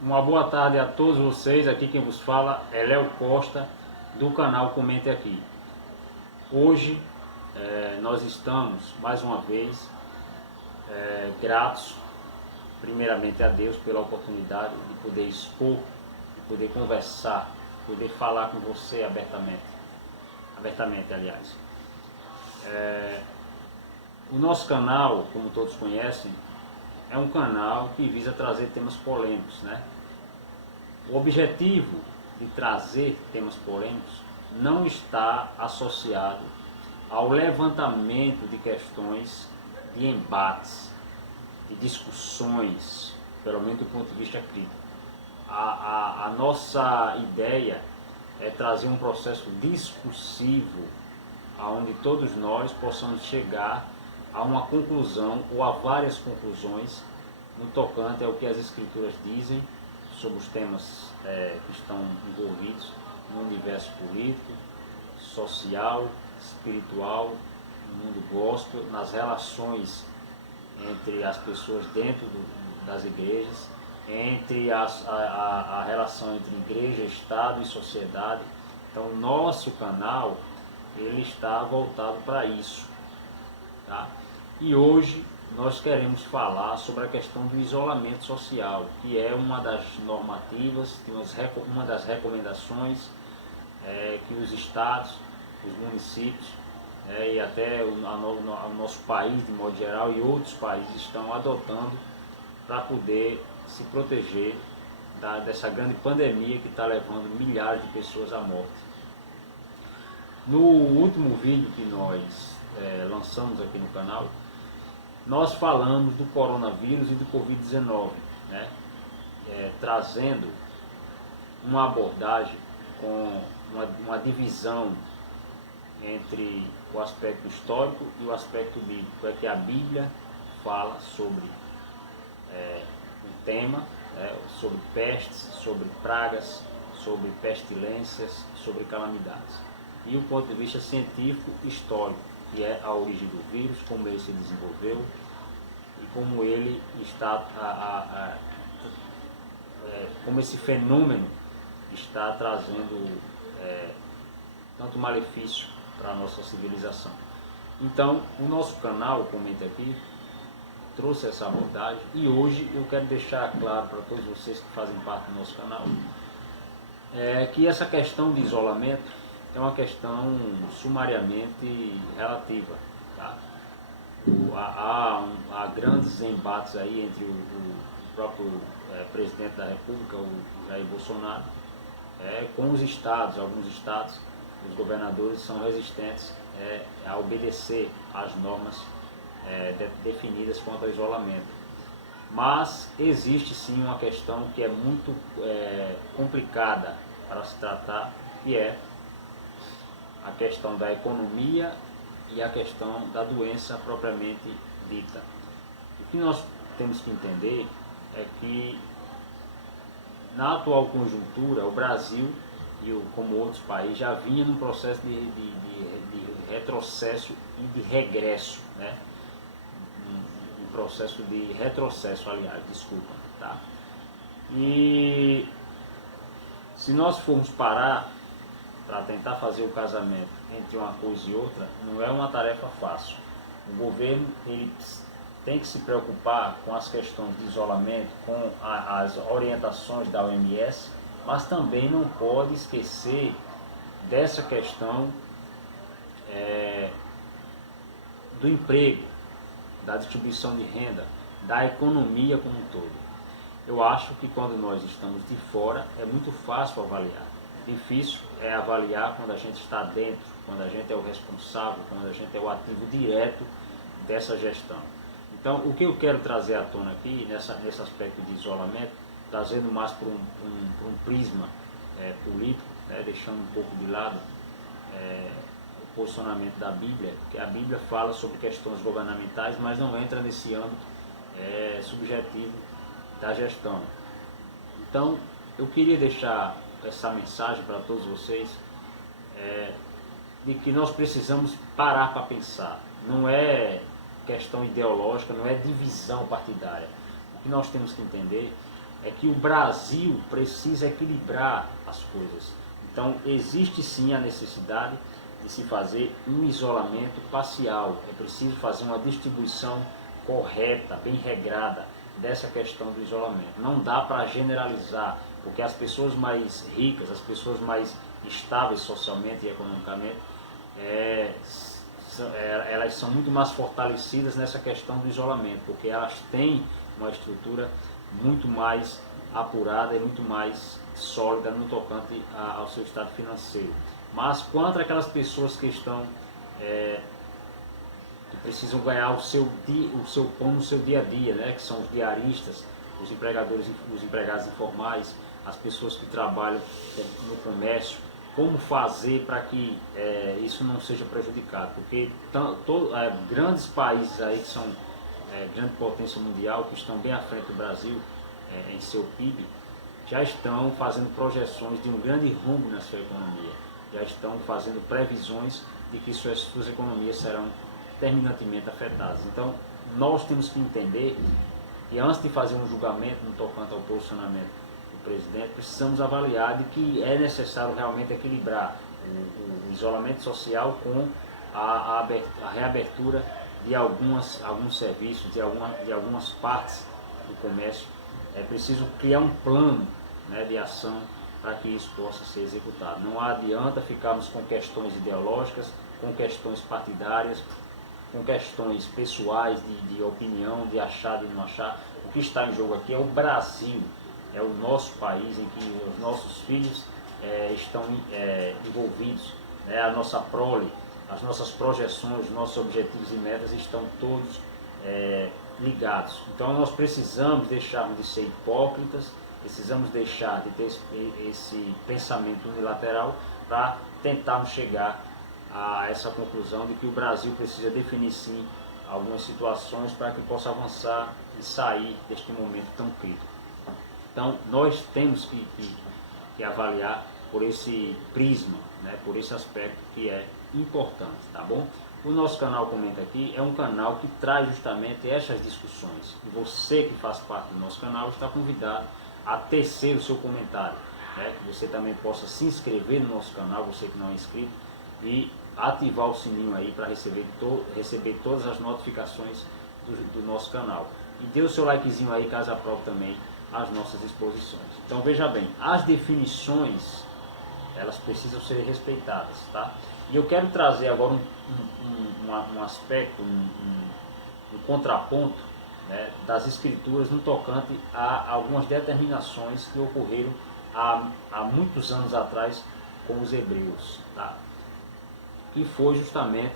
Uma boa tarde a todos vocês. Aqui quem vos fala é Léo Costa, do canal Comente Aqui. Hoje nós estamos mais uma vez gratos primeiramente a Deus pela oportunidade de poder expor, de poder conversar, de poder falar com você abertamente, aliás. O nosso canal, como todos conhecem, é um canal que visa trazer temas polêmicos, né? O objetivo de trazer temas polêmicos não está associado ao levantamento de questões de embates, de discussões, pelo menos do ponto de vista crítico. A nossa ideia é trazer um processo discursivo onde todos nós possamos chegar a uma conclusão ou a várias conclusões no tocante ao que as escrituras dizem sobre os temas que estão envolvidos no universo político, social, espiritual, no mundo gospel, nas relações entre as pessoas dentro das igrejas, entre a relação entre igreja, Estado e sociedade. Então o nosso canal ele está voltado para isso. Tá? E hoje nós queremos falar sobre a questão do isolamento social, que é uma das normativas, uma das recomendações que os estados, os municípios e até o nosso país de modo geral e outros países estão adotando para poder se proteger dessa grande pandemia que está levando milhares de pessoas à morte. No último vídeo que nós lançamos aqui no canal, nós falamos do coronavírus e do Covid-19, né? Trazendo uma abordagem com uma divisão entre o aspecto histórico e o aspecto bíblico, é que a Bíblia fala sobre um tema, sobre pestes, sobre pragas, sobre pestilências, sobre calamidades. E o ponto de vista científico histórico, que é a origem do vírus, como ele se desenvolveu e como ele está, como esse fenômeno está trazendo tanto malefício para a nossa civilização. Então, o nosso canal, Comente Aqui, trouxe essa abordagem e hoje eu quero deixar claro para todos vocês que fazem parte do nosso canal que essa questão de isolamento é uma questão sumariamente relativa. Tá? Há grandes embates aí entre o próprio presidente da República, o Jair Bolsonaro, com os estados. Alguns estados, os governadores são resistentes a obedecer às normas definidas quanto ao isolamento. Mas existe sim uma questão que é muito complicada para se tratar, que é a questão da economia e a questão da doença propriamente dita. O que nós temos que entender é que na atual conjuntura o Brasil, como outros países, já vinha num processo de retrocesso e de regresso, né? Um processo de retrocesso, aliás, desculpa, tá? E se nós formos parar para tentar fazer o casamento entre uma coisa e outra, não é uma tarefa fácil. O governo ele tem que se preocupar com as questões de isolamento, com as orientações da OMS, mas também não pode esquecer dessa questão do emprego, da distribuição de renda, da economia como um todo. Eu acho que quando nós estamos de fora é muito fácil avaliar. Difícil é avaliar quando a gente está dentro, quando a gente é o responsável, quando a gente é o ativo direto dessa gestão. Então, o que eu quero trazer à tona aqui, nesse aspecto de isolamento, trazendo mais para um prisma político, né, deixando um pouco de lado o posicionamento da Bíblia, porque a Bíblia fala sobre questões governamentais, mas não entra nesse âmbito subjetivo da gestão. Então, eu queria deixar essa mensagem para todos vocês de que nós precisamos parar para pensar. Não é questão ideológica, não é divisão partidária. O que nós temos que entender é é que o Brasil precisa equilibrar as coisas. Então existe sim a necessidade de se fazer um isolamento parcial. É preciso fazer uma distribuição correta, bem regrada dessa questão do isolamento. Não dá para generalizar, porque as pessoas mais ricas, as pessoas mais estáveis socialmente e economicamente, elas são muito mais fortalecidas nessa questão do isolamento, porque elas têm uma estrutura muito mais apurada e muito mais sólida no tocante ao seu estado financeiro. Mas quanto àquelas pessoas que estão que precisam ganhar o seu pão no seu dia a dia, né? Que são os diaristas, os empregados informais, as pessoas que trabalham no comércio, como fazer para que isso não seja prejudicado, porque grandes países aí que são grande potência mundial, que estão bem à frente do Brasil em seu PIB, já estão fazendo projeções de um grande rumo na sua economia, já estão fazendo previsões de que suas economias serão terminantemente afetadas. Então, nós temos que entender que antes de fazer um julgamento no tocante ao posicionamento do presidente, precisamos avaliar de que é necessário realmente equilibrar o isolamento social com a reabertura de alguns serviços, de algumas partes do comércio. É preciso criar um plano, né, de ação para que isso possa ser executado. Não adianta ficarmos com questões ideológicas, com questões partidárias, com questões pessoais de opinião, de achar, de não achar. O que está em jogo aqui é o Brasil, é o nosso país em que os nossos filhos estão envolvidos, né? A nossa prole, as nossas projeções, os nossos objetivos e metas estão todos ligados. Então nós precisamos deixar de ser hipócritas, precisamos deixar de ter esse pensamento unilateral para tentarmos chegar a essa conclusão de que o Brasil precisa definir sim algumas situações para que possa avançar e sair deste momento tão crítico. Então nós temos que avaliar por esse prisma, né, por esse aspecto que é importante, tá bom? O nosso canal Comenta Aqui é um canal que traz justamente essas discussões. E você que faz parte do nosso canal está convidado a tecer o seu comentário, né? Que você também possa se inscrever no nosso canal, você que não é inscrito, e ativar o sininho aí para receber todas as notificações do nosso canal. E dê o seu likezinho aí caso aprove também as nossas exposições. Então veja bem, as definições elas precisam ser respeitadas, tá? E eu quero trazer agora um aspecto, um contraponto, né, das escrituras no tocante a algumas determinações que ocorreram há muitos anos atrás com os hebreus, tá? Que foi justamente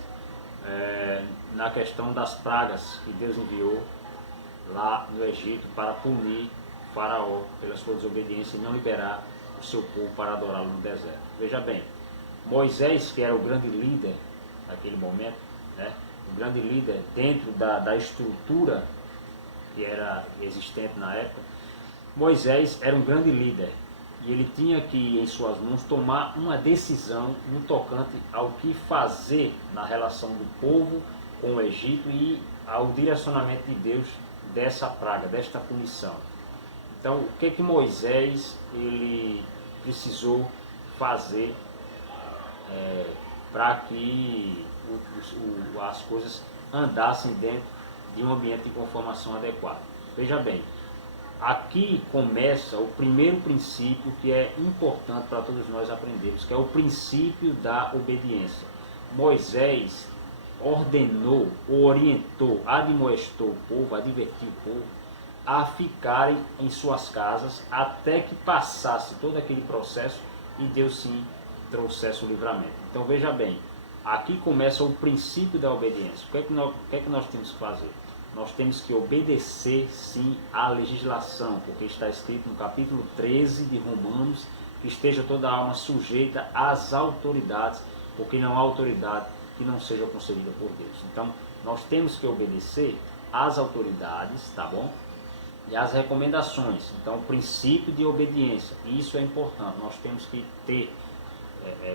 na questão das pragas que Deus enviou lá no Egito para punir o faraó pela sua desobediência e não liberar o seu povo para adorá-lo no deserto. Veja bem, Moisés, que era o grande líder naquele momento, né, o grande líder dentro da estrutura que era existente na época, Moisés era um grande líder e ele tinha que, em suas mãos, tomar uma decisão no tocante ao que fazer na relação do povo com o Egito e ao direcionamento de Deus dessa praga, desta punição. Então, o que Moisés ele precisou fazer para que as coisas andassem dentro de um ambiente de conformação adequado? Veja bem, aqui começa o primeiro princípio que é importante para todos nós aprendermos, que é o princípio da obediência. Moisés ordenou, orientou, admoestou o povo, advertiu o povo a ficarem em suas casas até que passasse todo aquele processo e Deus sim trouxesse o livramento. Então veja bem, aqui começa o princípio da obediência. O que é que nós temos que fazer? Nós temos que obedecer sim à legislação, porque está escrito no capítulo 13 de Romanos que esteja toda a alma sujeita às autoridades, porque não há autoridade que não seja concedida por Deus. Então nós temos que obedecer às autoridades, tá bom? E às recomendações. Então o princípio de obediência, isso é importante. Nós temos que ter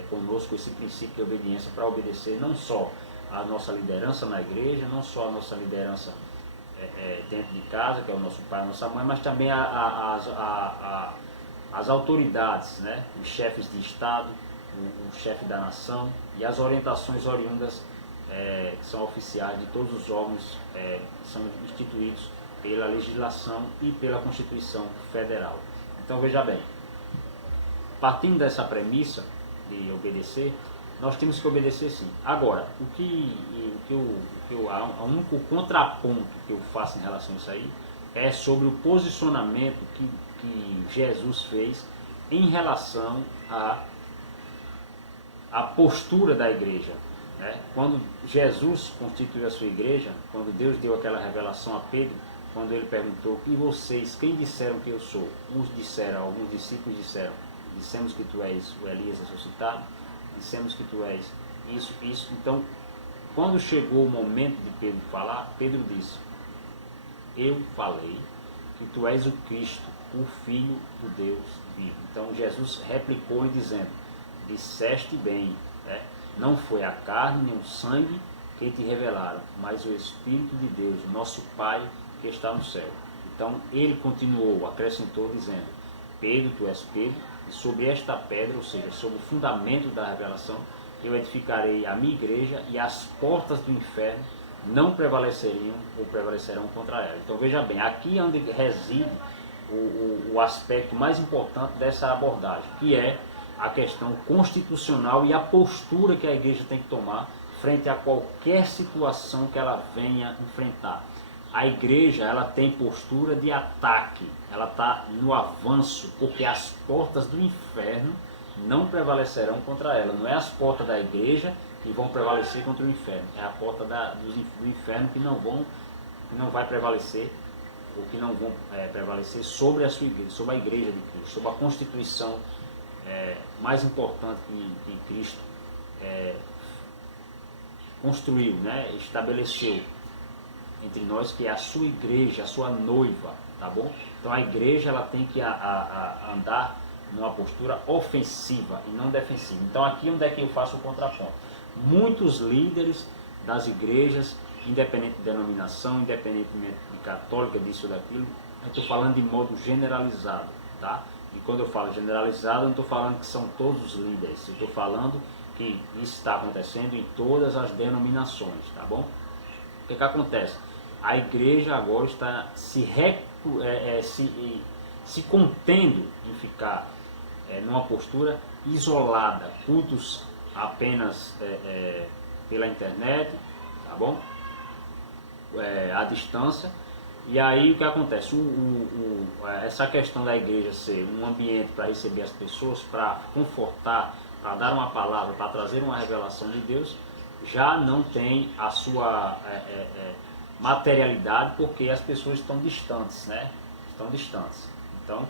conosco esse princípio de obediência para obedecer não só a nossa liderança na igreja, não só a nossa liderança dentro de casa, que é o nosso pai e a nossa mãe, mas também as autoridades, né? Os chefes de Estado, o chefe da nação e as orientações oriundas que são oficiais de todos os órgãos que são instituídos pela legislação e pela Constituição Federal. Então veja bem, partindo dessa premissa de obedecer, nós temos que obedecer sim. Agora, o único contraponto que eu faço em relação a isso aí é sobre o posicionamento que Jesus fez em relação à postura da igreja. Né? Quando Jesus constituiu a sua igreja, quando Deus deu aquela revelação a Pedro, quando ele perguntou: e vocês, quem disseram que eu sou? Uns disseram, alguns discípulos disseram: dissemos que tu és o Elias ressuscitado, dissemos que tu és isso. Então, quando chegou o momento de Pedro falar, Pedro disse: eu falei que tu és o Cristo, o Filho do Deus vivo. Então Jesus replicou-lhe dizendo: disseste bem, né? Não foi a carne nem o sangue que te revelaram, mas o Espírito de Deus, o nosso Pai que está no céu. Então ele continuou, acrescentou dizendo: Pedro, tu és Pedro, e sobre esta pedra, ou seja, sobre o fundamento da revelação, eu edificarei a minha igreja, e as portas do inferno não prevaleceriam ou prevalecerão contra ela. Então veja bem, aqui é onde reside o aspecto mais importante dessa abordagem, que é a questão constitucional e a postura que a igreja tem que tomar frente a qualquer situação que ela venha enfrentar. A igreja, ela tem postura de ataque, ela está no avanço, porque as portas do inferno não prevalecerão contra ela. Não é as portas da igreja que vão prevalecer contra o inferno, é a porta do inferno que não vai prevalecer, ou que não vão prevalecer sobre a sua igreja, sobre a igreja de Cristo, sobre a constituição mais importante que Cristo construiu, né? Estabeleceu entre nós, que é a sua igreja, a sua noiva, tá bom? Então a igreja, ela tem que andar numa postura ofensiva e não defensiva. Então aqui onde é que eu faço o contraponto? Muitos líderes das igrejas, independente de denominação, independentemente de católica, disso ou daquilo, eu estou falando de modo generalizado, tá? E quando eu falo generalizado, eu não estou falando que são todos os líderes, eu estou falando que isso está acontecendo em todas as denominações, tá bom? O que acontece? A igreja agora está se contendo em ficar numa postura isolada, cultos apenas pela internet, tá bom? À distância. E aí o que acontece? Essa questão da igreja ser um ambiente para receber as pessoas, para confortar, para dar uma palavra, para trazer uma revelação de Deus, já não tem a sua materialidade, porque as pessoas estão distantes, né? Estão distantes. Então,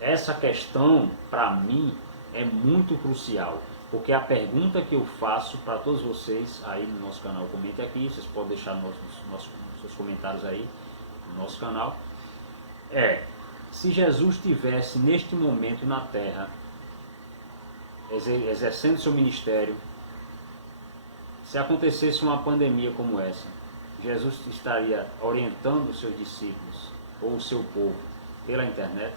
essa questão, para mim, é muito crucial, porque a pergunta que eu faço para todos vocês aí no nosso canal, comente aqui, vocês podem deixar seus comentários aí no nosso canal, se Jesus estivesse neste momento na Terra, exercendo seu ministério, se acontecesse uma pandemia como essa, Jesus estaria orientando os seus discípulos ou o seu povo pela internet?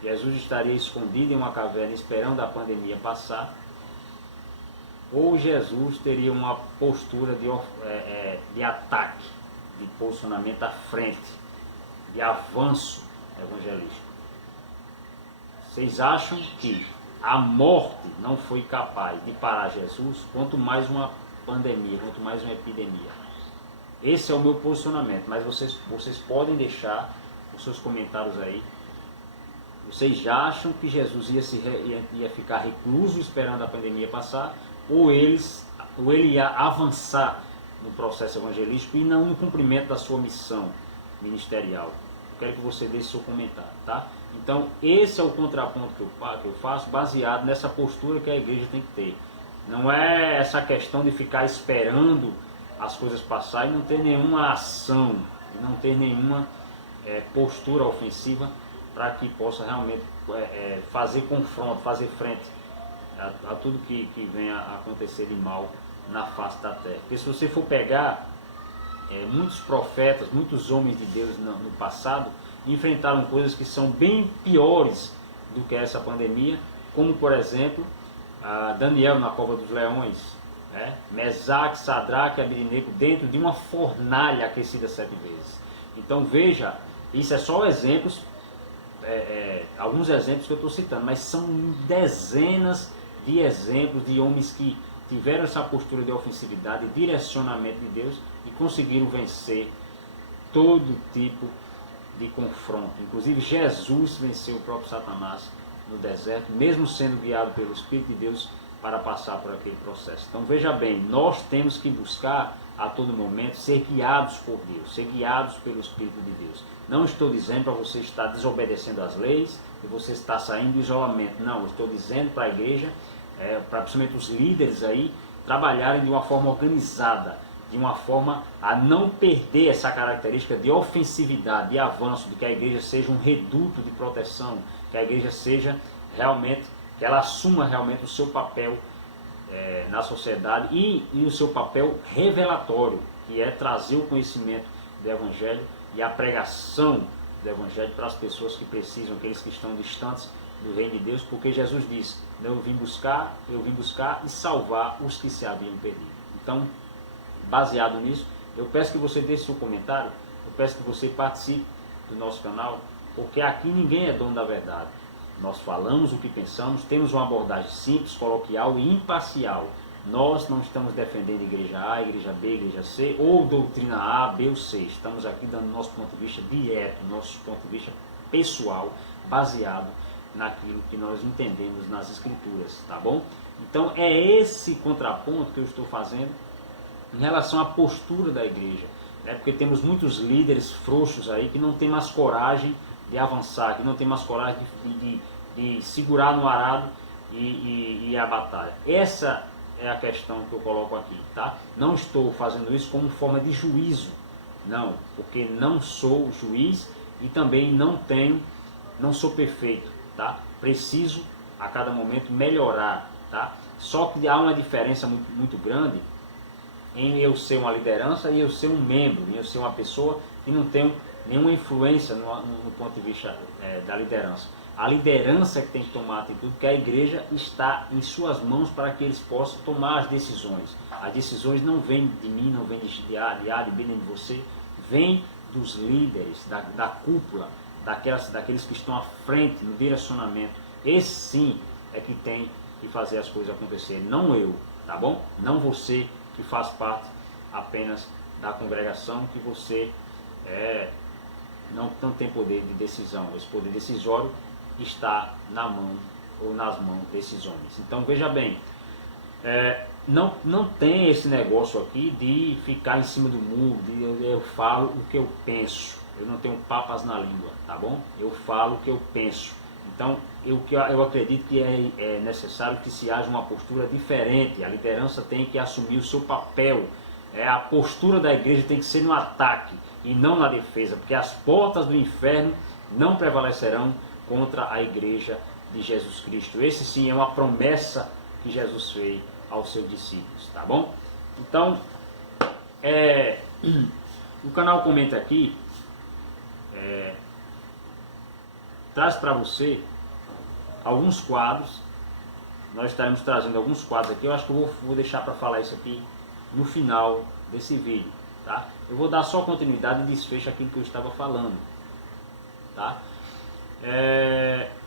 Jesus estaria escondido em uma caverna esperando a pandemia passar? Ou Jesus teria uma postura de ataque, de posicionamento à frente, de avanço evangelístico? Vocês acham que a morte não foi capaz de parar Jesus, quanto mais uma pandemia, quanto mais uma epidemia? Esse é o meu posicionamento, mas vocês podem deixar os seus comentários aí. Vocês já acham que Jesus ia ficar recluso esperando a pandemia passar, ou ele ia avançar no processo evangelístico e não no cumprimento da sua missão ministerial? Eu quero que você deixe seu comentário, tá? Então, esse é o contraponto que eu faço, baseado nessa postura que a igreja tem que ter. Não é essa questão de ficar esperando as coisas passarem e não ter nenhuma ação, não ter nenhuma postura ofensiva para que possa realmente fazer confronto, fazer frente a tudo que venha a acontecer de mal na face da terra. Porque se você for pegar muitos profetas, muitos homens de Deus no passado enfrentaram coisas que são bem piores do que essa pandemia, como por exemplo Daniel na cova dos leões, Mesaque, Sadraque e Abednego dentro de uma fornalha aquecida 7 vezes. Então veja, isso é só exemplos, alguns exemplos que eu estou citando, mas são dezenas de exemplos de homens que tiveram essa postura de ofensividade, direcionamento de Deus e conseguiram vencer todo tipo de confronto. Inclusive Jesus venceu o próprio Satanás no deserto, mesmo sendo guiado pelo Espírito de Deus para passar por aquele processo. Então veja bem, nós temos que buscar a todo momento ser guiados por Deus, ser guiados pelo Espírito de Deus. Não estou dizendo para você estar desobedecendo às leis e você estar saindo do isolamento. Não, eu estou dizendo para a igreja, para principalmente os líderes aí, trabalharem de uma forma organizada, de uma forma a não perder essa característica de ofensividade, de avanço, de que a igreja seja um reduto de proteção, que a igreja seja realmente, que ela assuma realmente o seu papel na sociedade e o seu papel revelatório, que é trazer o conhecimento do Evangelho e a pregação do Evangelho para as pessoas que precisam, aqueles que estão distantes do reino de Deus, porque Jesus disse, eu vim buscar e salvar os que se haviam perdido. Então, baseado nisso, eu peço que você deixe seu comentário, eu peço que você participe do nosso canal, porque aqui ninguém é dono da verdade. Nós falamos o que pensamos, temos uma abordagem simples, coloquial e imparcial. Nós não estamos defendendo igreja A, igreja B, igreja C, ou doutrina A, B ou C. Estamos aqui dando nosso ponto de vista direto, nosso ponto de vista pessoal, baseado naquilo que nós entendemos nas escrituras, tá bom? Então é esse contraponto que eu estou fazendo em relação à postura da igreja, porque temos muitos líderes frouxos aí que não tem mais coragem de avançar, que não tem mais coragem de segurar no arado e a batalha. Essa é a questão que eu coloco aqui, tá? Não estou fazendo isso como forma de juízo, não, porque não sou juiz e também não sou perfeito, tá? Preciso a cada momento melhorar, tá? Só que há uma diferença muito grande em eu ser uma liderança e eu ser um membro, em eu ser uma pessoa que não tenho nenhuma influência no ponto de vista da liderança. A liderança é que tem que tomar atitude, porque a igreja está em suas mãos para que eles possam tomar as decisões. As decisões não vêm de mim, não vêm de A, de B, nem de você, vêm dos líderes, da cúpula, daqueles que estão à frente no direcionamento. Esse sim é que tem que fazer as coisas acontecerem, não eu, tá bom? Não você que faz parte apenas da congregação, que você não tem poder de decisão. Esse poder decisório está na mão ou nas mãos desses homens. Então veja bem, não tem esse negócio aqui de ficar em cima do muro, de eu falo o que eu penso. Eu não tenho papas na língua, tá bom? Eu falo o que eu penso. Então eu acredito que é necessário que se haja uma postura diferente. A liderança tem que assumir o seu papel. A postura da igreja tem que ser no ataque e não na defesa, porque as portas do inferno não prevalecerão contra a igreja de Jesus Cristo. Esse sim é uma promessa que Jesus fez aos seus discípulos, tá bom? Então, o canal Comenta Aqui traz para você alguns quadros. Nós estaremos trazendo alguns quadros aqui. Eu acho que eu vou deixar para falar isso aqui no final desse vídeo, tá? Eu vou dar só continuidade e desfecho aquilo que eu estava falando, tá?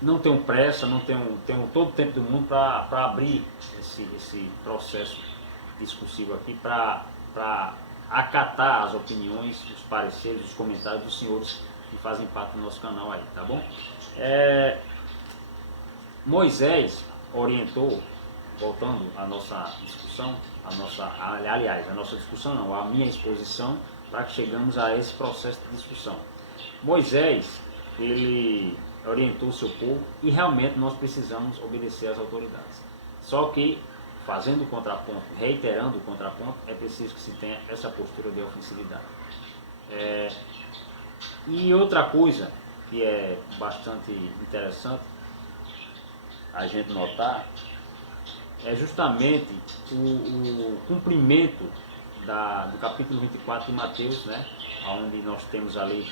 Não tenho pressa, não tenho todo o tempo do mundo para abrir esse processo discursivo aqui, para acatar as opiniões, os pareceres, os comentários dos senhores que fazem parte do nosso canal aí, tá bom? Moisés orientou, voltando à nossa discussão, aliás, a nossa discussão não, a minha exposição, para que chegamos a esse processo de discussão. Moisés, ele orientou o seu povo e realmente nós precisamos obedecer às autoridades. Só que, fazendo o contraponto, reiterando o contraponto, é preciso que se tenha essa postura de ofensividade. E outra coisa que é bastante interessante a gente notar é justamente o cumprimento do capítulo 24 de Mateus, né, onde nós temos ali,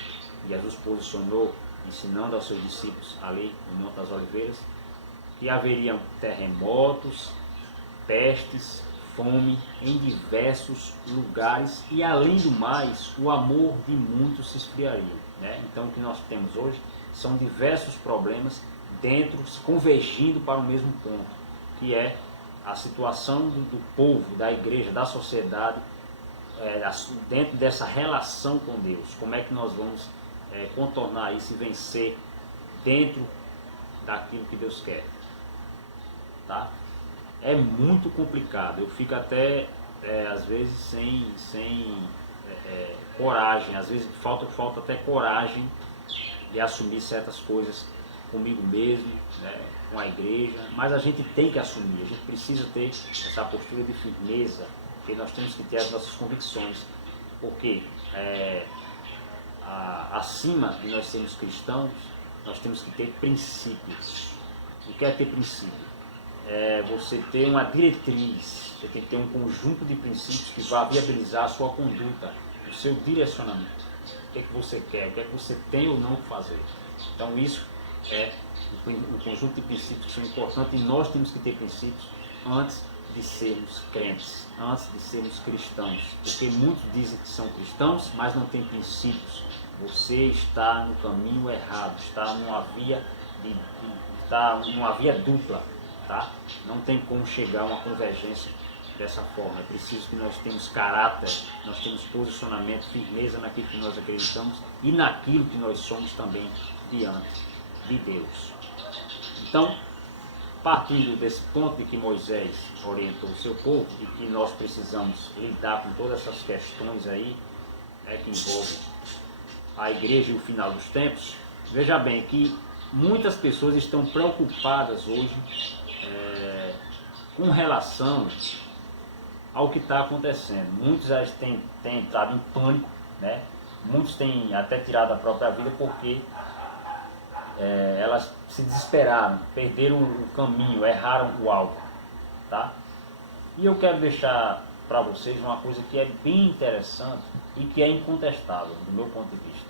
Jesus posicionou, ensinando aos seus discípulos ali no Monte das Oliveiras, que haveriam terremotos, pestes, fome em diversos lugares e, além do mais, o amor de muitos se esfriaria, né? Então, o que nós temos hoje são diversos problemas dentro, se convergindo para o mesmo ponto, que é a situação do povo, da igreja, da sociedade, dentro dessa relação com Deus. Como é que nós vamos contornar isso e vencer dentro daquilo que Deus quer, tá? É muito complicado, eu fico até às vezes sem coragem, às vezes falta até coragem de assumir certas coisas comigo mesmo, né, com a igreja, mas a gente tem que assumir, a gente precisa ter essa postura de firmeza, porque nós temos que ter as nossas convicções, porque acima de nós sermos cristãos, nós temos que ter princípios. O que é ter princípio? É você ter uma diretriz, você tem que ter um conjunto de princípios que vai viabilizar a sua conduta, o seu direcionamento. O que é que você quer, o que é que você tem ou não que fazer. Então isso é o conjunto de princípios que são importantes, e nós temos que ter princípios antes de sermos crentes, antes de sermos cristãos. Porque muitos dizem que são cristãos, mas não têm princípios. Você está no caminho errado, está numa via dupla. Tá? Não tem como chegar a uma convergência dessa forma. É preciso que nós tenhamos caráter, nós temos posicionamento, firmeza naquilo que nós acreditamos e naquilo que nós somos também diante de Deus. Então, partindo desse ponto de que Moisés orientou o seu povo e que nós precisamos lidar com todas essas questões aí, que envolvem a igreja e o final dos tempos, veja bem que muitas pessoas estão preocupadas hoje com relação ao que está acontecendo. Muitos já têm entrado em pânico, né? Muitos têm até tirado a própria vida porque elas se desesperaram, perderam o caminho, erraram o alvo, tá? E eu quero deixar para vocês uma coisa que é bem interessante e que é incontestável do meu ponto de vista.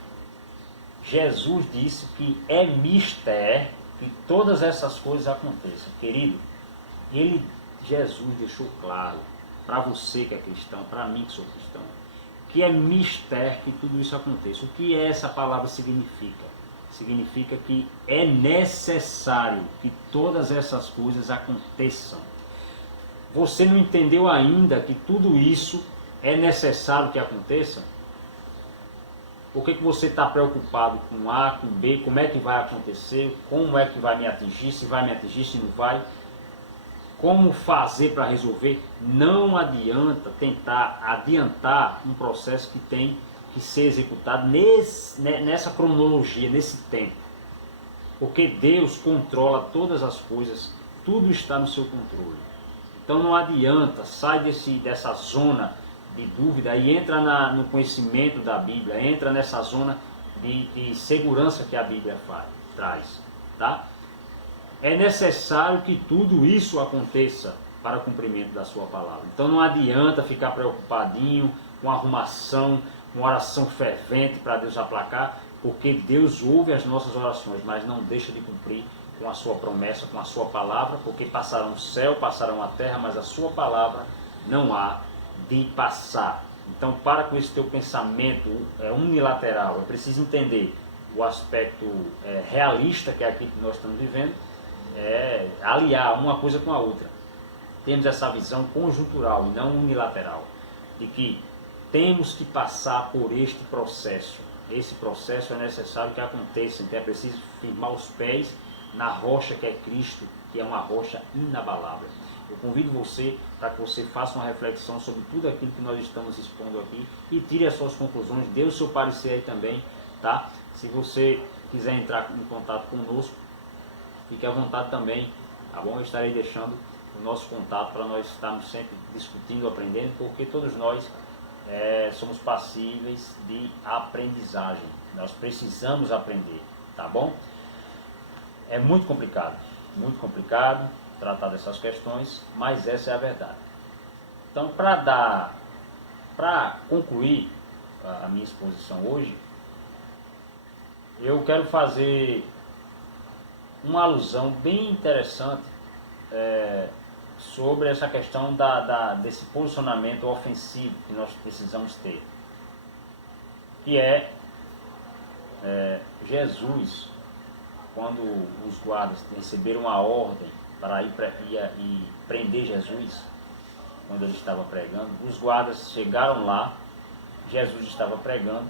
Jesus disse que é mistério que todas essas coisas aconteçam. Querido, Jesus deixou claro para você que é cristão, para mim que sou cristão, que é mistério que tudo isso aconteça. O que essa palavra significa? Significa que é necessário que todas essas coisas aconteçam. Você não entendeu ainda que tudo isso é necessário que aconteça? Por que você está preocupado com A, com B, como é que vai acontecer, como é que vai me atingir, se vai me atingir, se não vai, como fazer para resolver? Não adianta tentar adiantar um processo que tem que ser executado nessa cronologia, nesse tempo. Porque Deus controla todas as coisas, tudo está no seu controle. Então não adianta, sai dessa zona de dúvida e entra no conhecimento da Bíblia, entra nessa zona de segurança que a Bíblia traz, tá? É necessário que tudo isso aconteça para o cumprimento da sua palavra. Então não adianta ficar preocupadinho com arrumação, com oração fervente para Deus aplacar, porque Deus ouve as nossas orações, mas não deixa de cumprir com a sua promessa, com a sua palavra, porque passarão o céu, passarão a terra, mas a sua palavra não há de passar. Então para com esse teu pensamento unilateral, é preciso entender o aspecto realista que é aquilo que nós estamos vivendo, aliar uma coisa com a outra. Temos essa visão conjuntural e não unilateral, de que temos que passar por este processo. Esse processo é necessário que aconteça, então é preciso firmar os pés na rocha que é Cristo, que é uma rocha inabalável. Eu convido você para que você faça uma reflexão sobre tudo aquilo que nós estamos expondo aqui e tire as suas conclusões, dê o seu parecer aí também, tá? Se você quiser entrar em contato conosco, fique à vontade também, tá bom? Eu estarei deixando o nosso contato para nós estarmos sempre discutindo, aprendendo, porque todos nós somos passíveis de aprendizagem. Nós precisamos aprender, tá bom? É muito complicado tratar dessas questões, mas essa é a verdade. Então, para dar para concluir a minha exposição hoje, eu quero fazer uma alusão bem interessante sobre essa questão desse posicionamento ofensivo que nós precisamos ter, que Jesus, quando os guardas receberam a ordem para ir prender Jesus, quando ele estava pregando, os guardas chegaram lá, Jesus estava pregando,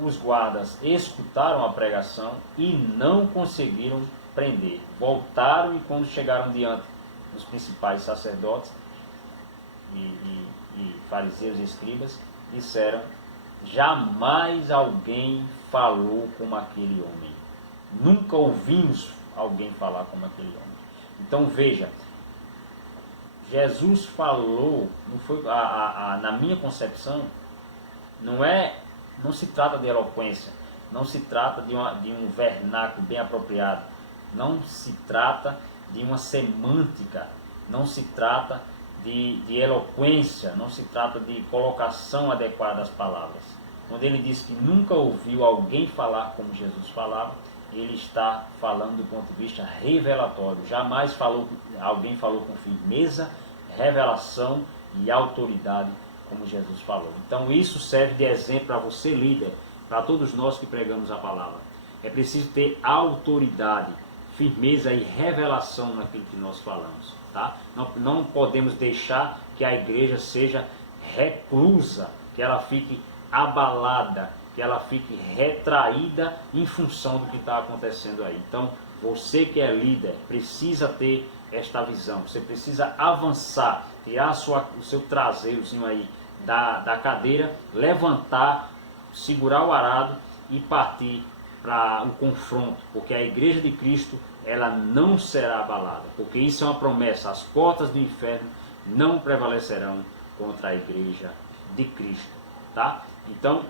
os guardas escutaram a pregação e não conseguiram prender. Voltaram e quando chegaram diante dos principais sacerdotes e fariseus e escribas, disseram: jamais alguém falou como aquele homem. Nunca ouvimos alguém falar como aquele homem. Então veja, Jesus falou, não foi, na minha concepção, não se trata de eloquência, não se trata de um vernáculo bem apropriado, não se trata de uma semântica, não se trata de eloquência, não se trata de colocação adequada das palavras. Quando ele diz que nunca ouviu alguém falar como Jesus falava, ele está falando do ponto de vista revelatório. Jamais alguém falou com firmeza, revelação e autoridade como Jesus falou. Então isso serve de exemplo para você, líder, para todos nós que pregamos a palavra. É preciso ter autoridade, firmeza e revelação naquilo que nós falamos. Tá? Não podemos deixar que a igreja seja reclusa, que ela fique abalada, que ela fique retraída em função do que está acontecendo aí. Então, você que é líder, precisa ter esta visão, você precisa avançar, tirar o seu traseirozinho aí da cadeira, levantar, segurar o arado e partir para o confronto, porque a igreja de Cristo, ela não será abalada, porque isso é uma promessa: as portas do inferno não prevalecerão contra a igreja de Cristo, tá? Então,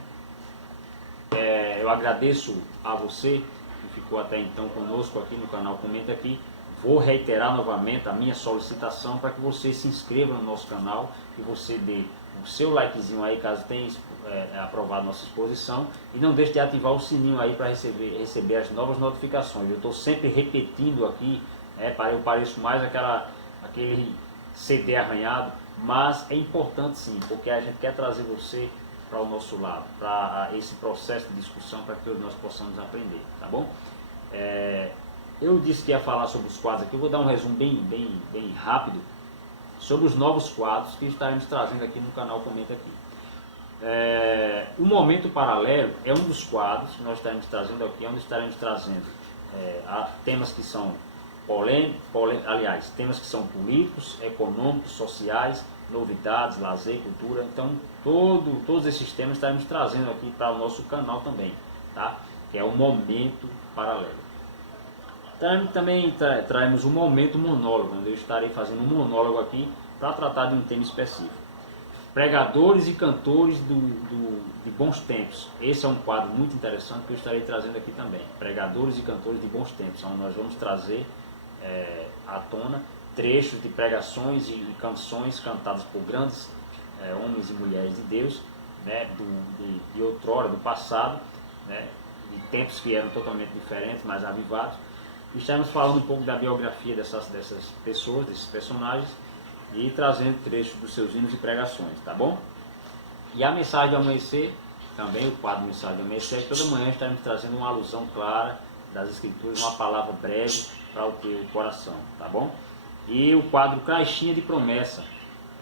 eu agradeço a você que ficou até então conosco aqui no canal Comenta Aqui. Vou reiterar novamente a minha solicitação para que você se inscreva no nosso canal, que você dê o seu likezinho aí caso tenha aprovado nossa exposição, e não deixe de ativar o sininho aí para receber as novas notificações. Eu estou sempre repetindo aqui, eu pareço mais aquele CD arranhado, mas é importante sim, porque a gente quer trazer você para o nosso lado, para esse processo de discussão, para que todos nós possamos aprender, tá bom? Eu disse que ia falar sobre os quadros aqui, eu vou dar um resumo bem rápido sobre os novos quadros que estaremos trazendo aqui no canal Comenta Aqui. O Momento Paralelo é um dos quadros que nós estaremos trazendo aqui, onde estaremos trazendo temas que são temas que são políticos, econômicos, sociais, novidades, lazer, cultura. Então, todos esses temas estaremos trazendo aqui para o nosso canal também, tá? Que é o Momento Paralelo. Também traremos um momento monólogo, onde eu estarei fazendo um monólogo aqui para tratar de um tema específico. Pregadores e cantores de bons tempos. Esse é um quadro muito interessante que eu estarei trazendo aqui também. Pregadores e cantores de bons tempos, onde nós vamos trazer à tona trechos de pregações e canções cantadas por grandes homens e mulheres de Deus, né, de outrora, do passado, né, de tempos que eram totalmente diferentes, mas avivados. Estaremos falando um pouco da biografia dessas pessoas, desses personagens, e trazendo trechos dos seus hinos e pregações, tá bom? E a mensagem do amanhecer, também o quadro Mensagem do Amanhecer, toda manhã estaremos trazendo uma alusão clara das Escrituras, uma palavra breve para o teu coração, tá bom? E o quadro Caixinha de Promessa,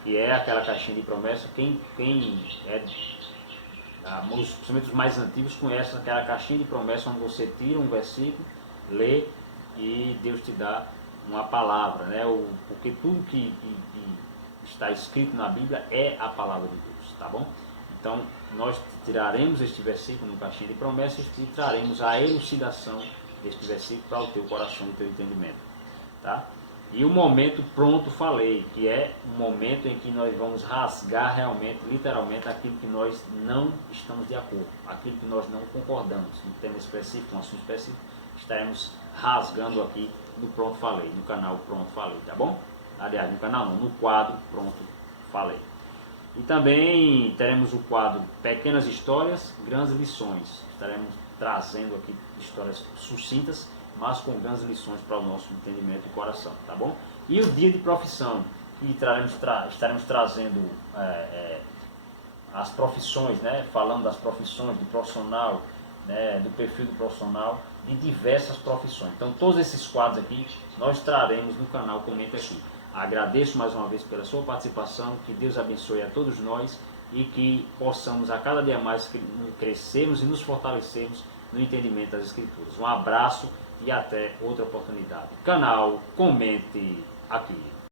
que é aquela caixinha de promessa, quem principalmente os mais antigos conhecem aquela caixinha de promessa onde você tira um versículo, lê e Deus te dá uma palavra, né? Porque tudo que está escrito na Bíblia é a palavra de Deus, tá bom? Então, nós tiraremos este versículo no caixinha de promessas e traremos a elucidação deste versículo para o teu coração e o teu entendimento, tá? E o momento pronto falei, que é um momento em que nós vamos rasgar realmente, literalmente, aquilo que nós não estamos de acordo, aquilo que nós não concordamos, um tema específico, um assunto específico, estaremos rasgando aqui no Pronto Falei, no canal Pronto Falei, tá bom? Aliás, no canal não, no quadro Pronto Falei. E também teremos o quadro Pequenas Histórias, Grandes Lições. Estaremos trazendo aqui histórias sucintas, mas com grandes lições para o nosso entendimento e coração, tá bom? E o dia de profissão, que estaremos trazendo as profissões, né? Falando das profissões do profissional, né? Do perfil do profissional, de diversas profissões. Então todos esses quadros aqui nós traremos no canal Comenta Aqui. Agradeço mais uma vez pela sua participação, que Deus abençoe a todos nós e que possamos a cada dia mais crescermos e nos fortalecermos no entendimento das Escrituras. Um abraço e até outra oportunidade. Canal Comente Aqui.